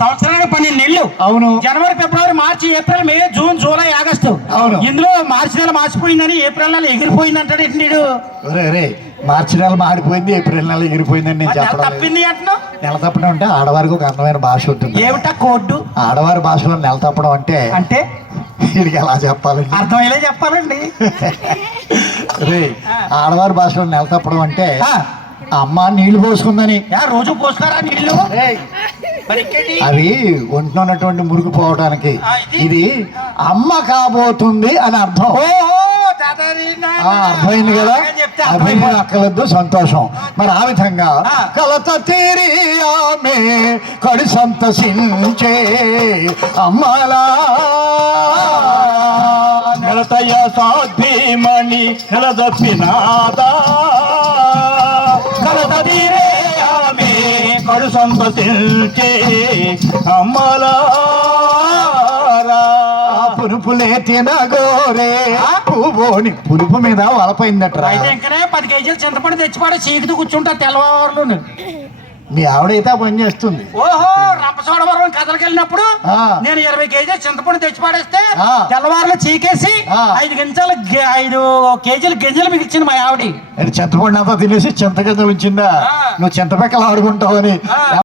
సంవత్సరానికి పన్నెండు నెలలు. అవును. జనవరి ఫిబ్రవరి మార్చి April May June July August. అవును. ఇందులో మార్చి నెల మార్చిపోయిందని ఏప్రిల్ నెల ఎగిరిపోయింది అంటాడు నీడు? మార్చి నెల మాడిపోయింది ఏప్రిల్ నెల ఎగిరిపోయిందని నేను చెప్పడం. తప్పింది అంటున్నావు? నెల తప్పడం అంటే ఆడవారికి ఒక అందమైన భాష ఉంటుంది. ఏమిటా కోడ్డు? ఆడవారి భాషలో నెల తప్పడం అంటే అంటే? వీడికి ఎలా చెప్పాలండి? అర్థమయ్యేలా చెప్పాలండి. రే ఆడవారి భాషలో నెల తప్పడం అంటే. అమ్మ నీళ్ళు పోసుకుందని. రోజు పోస్తారా ఇంకేంటి అవి ఒంట్లో ఉన్నటువంటి మురుగు పోవడానికి ఇది? అమ్మ కాబోతుంది అని అర్థం. అర్థమైంది కదా? అర్థమైపోయింది. అక్కలద్దు సంతోషం. మరి ఆ విధంగా. కలత తీరి ఆమె కడి సంతసించే అమ్మలా. నిలతయ సాధ్వీమణి నిలదప్పినాదా. కలత తీరే కడు సంతసించే అమ్మలారా ఆ పునుపులే తినగోరే పువ్వుని పులుపు మీద వలపోయిందట్రా అయితే ఇంకనే పది కేజీలు చింతపండు తెచ్చిపాడు చీకుతూ కూర్చుంటా తెల్లవారులు. మీ ఆవిడైతే ఆ పని చేస్తుంది. ఓహో రంపచోడవరం కథలకు వెళ్ళినప్పుడు ఆ. నేను ఇరవై కేజీలు చింతపండు తెచ్చి పాడేస్తే. తెల్లవారులు చీకేసి. ఐదు గింజలు ఐదు కేజీలు గింజలు మీకు ఇచ్చింది మా ఆవిడ చింతపండు అంతా తినేసి చింతగంజలు ఉంచిందా ఆ. నువ్వు చింతపెక్కలు ఆడుకుంటావని ఆ.